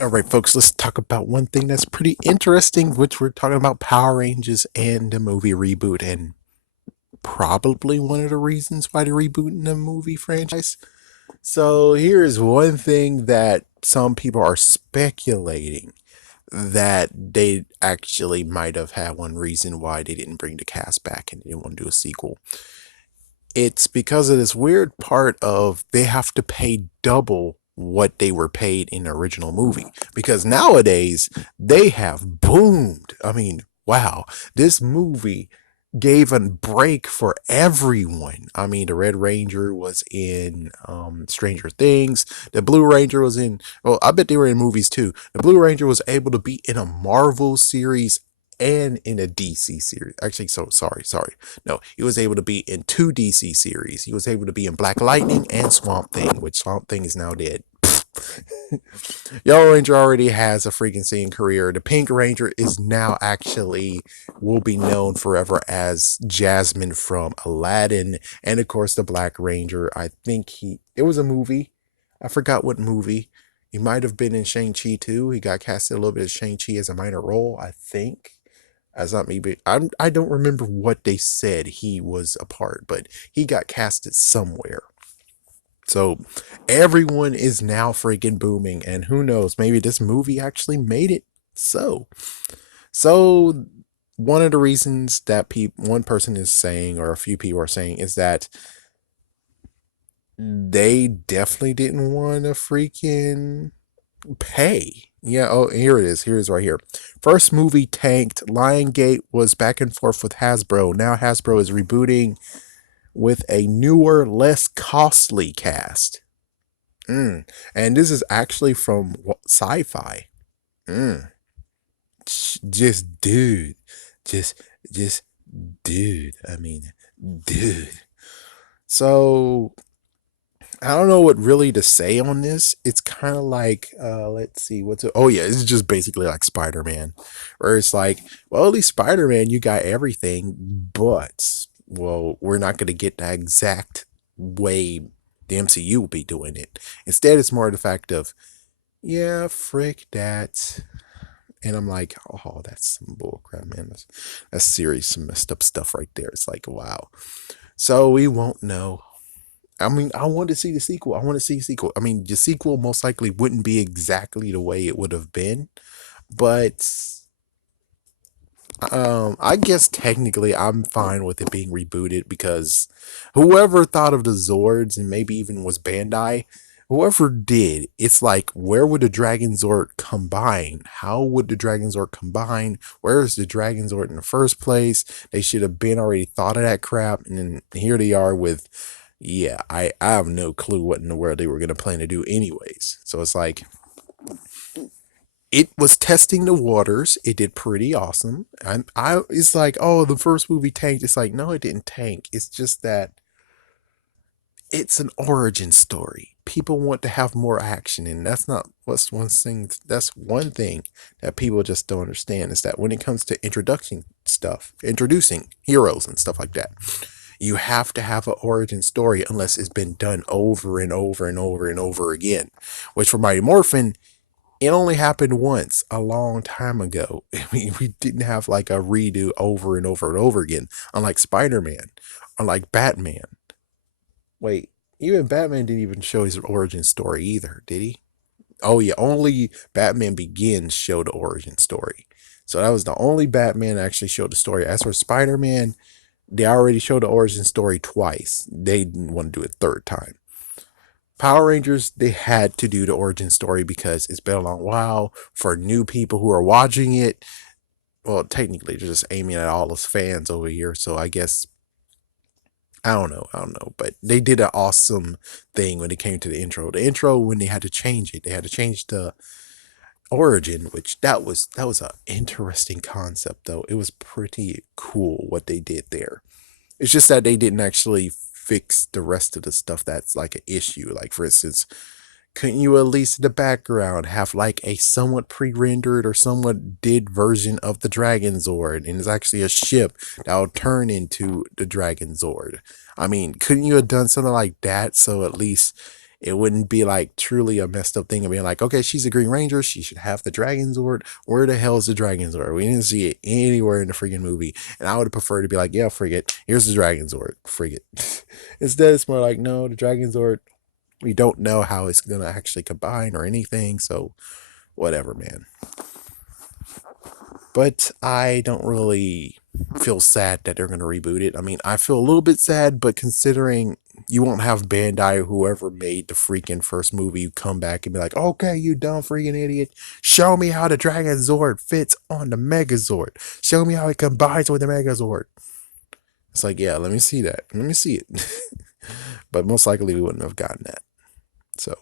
All right, folks, let's talk about one thing that's pretty interesting, which we're talking about Power Rangers and the movie reboot, and probably one of the reasons why they're rebooting the movie franchise. So, here is one thing that some people are speculating that they actually might have had one reason why they didn't bring the cast back and they didn't want to do a sequel. It's because of this weird part of they have to pay double what they were paid in the original movie. Because nowadays they have boomed. I mean, wow, this movie gave a break for everyone. I mean, the Red Ranger was in Stranger Things. The Blue Ranger was in, well, I bet they were in movies too. The Blue Ranger was able to be in a Marvel series and in a DC series. Actually, so sorry. No, he was able to be in two DC series. He was able to be in Black Lightning and Swamp Thing, which Swamp Thing is now dead. Yellow Ranger already has a freaking scene career. The Pink Ranger is now actually will be known forever as Jasmine from Aladdin, and of course the Black Ranger. I think it was a movie. I forgot what movie. He might have been in Shang-Chi too. He got casted a little bit of Shang-Chi as a minor role, I think. As not me, but I don't remember what they said he was a part, but he got casted somewhere. So everyone is now freaking booming, and who knows, maybe this movie actually made it so one of the reasons that one person is saying, or a few people are saying, is that they definitely didn't want to freaking pay. Yeah, oh, here it is. Here it is right here. First movie tanked. Lionsgate was back and forth with Hasbro. Now Hasbro is rebooting with a newer, less costly cast. And this is actually from Syfy. Mm. Just dude. Just just dude. I mean, dude. So I don't know what really to say on this. It's kind of like, let's see, oh yeah, it's just basically like Spider-Man, where it's like, well, at least Spider-Man, you got everything, but well, we're not going to get the exact way the MCU will be doing it. Instead, it's more the fact of, yeah, frick that. And I'm like, oh, that's some bullcrap, man. That's serious, some messed up stuff right there. It's like, wow. So we won't know. I mean, I want to see the sequel. I want to see a sequel. I mean, the sequel most likely wouldn't be exactly the way it would have been, but I guess technically I'm fine with it being rebooted because whoever thought of the Zords and maybe even was Bandai, whoever did, it's like, where would the Dragon Zord combine? How would the Dragon Zord combine? Where is the Dragon Zord in the first place? They should have been already thought of that crap, and then here they are with, yeah, I have no clue what in the world they were gonna plan to do anyways. So it's like, it was testing the waters. It did pretty awesome. And it's like, oh, the first movie tanked. It's like, no, it didn't tank. It's just that it's an origin story. People want to have more action, and that's not what's one thing. That's one thing that people just don't understand is that when it comes to introduction stuff, introducing heroes and stuff like that, you have to have an origin story unless it's been done over and over and over and over again. Which for Mighty Morphin, it only happened once a long time ago. I mean, we didn't have like a redo over and over and over again, unlike Spider-Man, unlike Batman. Wait, even Batman didn't even show his origin story either, did he? Oh yeah, only Batman Begins showed the origin story. So that was the only Batman that actually showed the story. As for Spider-Man, they already showed the origin story twice. They didn't want to do it third time. Power Rangers, they had to do the origin story because it's been a long while for new people who are watching it. Well, technically, they're just aiming at all those fans over here. So I guess, I don't know. But they did an awesome thing when it came to the intro. The intro, when they had to change it, they had to change the origin, which that was an interesting concept, though. It was pretty cool what they did there. It's just that they didn't actually fix the rest of the stuff that's like an issue. Like, for instance, couldn't you at least in the background have like a somewhat pre-rendered or somewhat did version of the Dragon Zord, and it's actually a ship that'll turn into the Dragon Zord? I mean, couldn't you have done something like that so at least It wouldn't be like truly a messed up thing of being like, okay, she's a Green Ranger, she should have the Dragon Zord. Where the hell is the Dragon Zord? We didn't see it anywhere in the freaking movie. And I would have preferred to be like, yeah, frig it. Here's the Dragon Zord. Frig it. Instead, it's more like, no, the Dragon Zord, we don't know how it's gonna actually combine or anything. So whatever, man. But I don't really feel sad that they're going to reboot it. I mean, I feel a little bit sad, but considering you won't have Bandai or whoever made the freaking first movie come back and be like, okay, you dumb freaking idiot, show me how the Dragon Zord fits on the Megazord. Show me how it combines with the Megazord. It's like, yeah, let me see that. Let me see it. But most likely we wouldn't have gotten that. So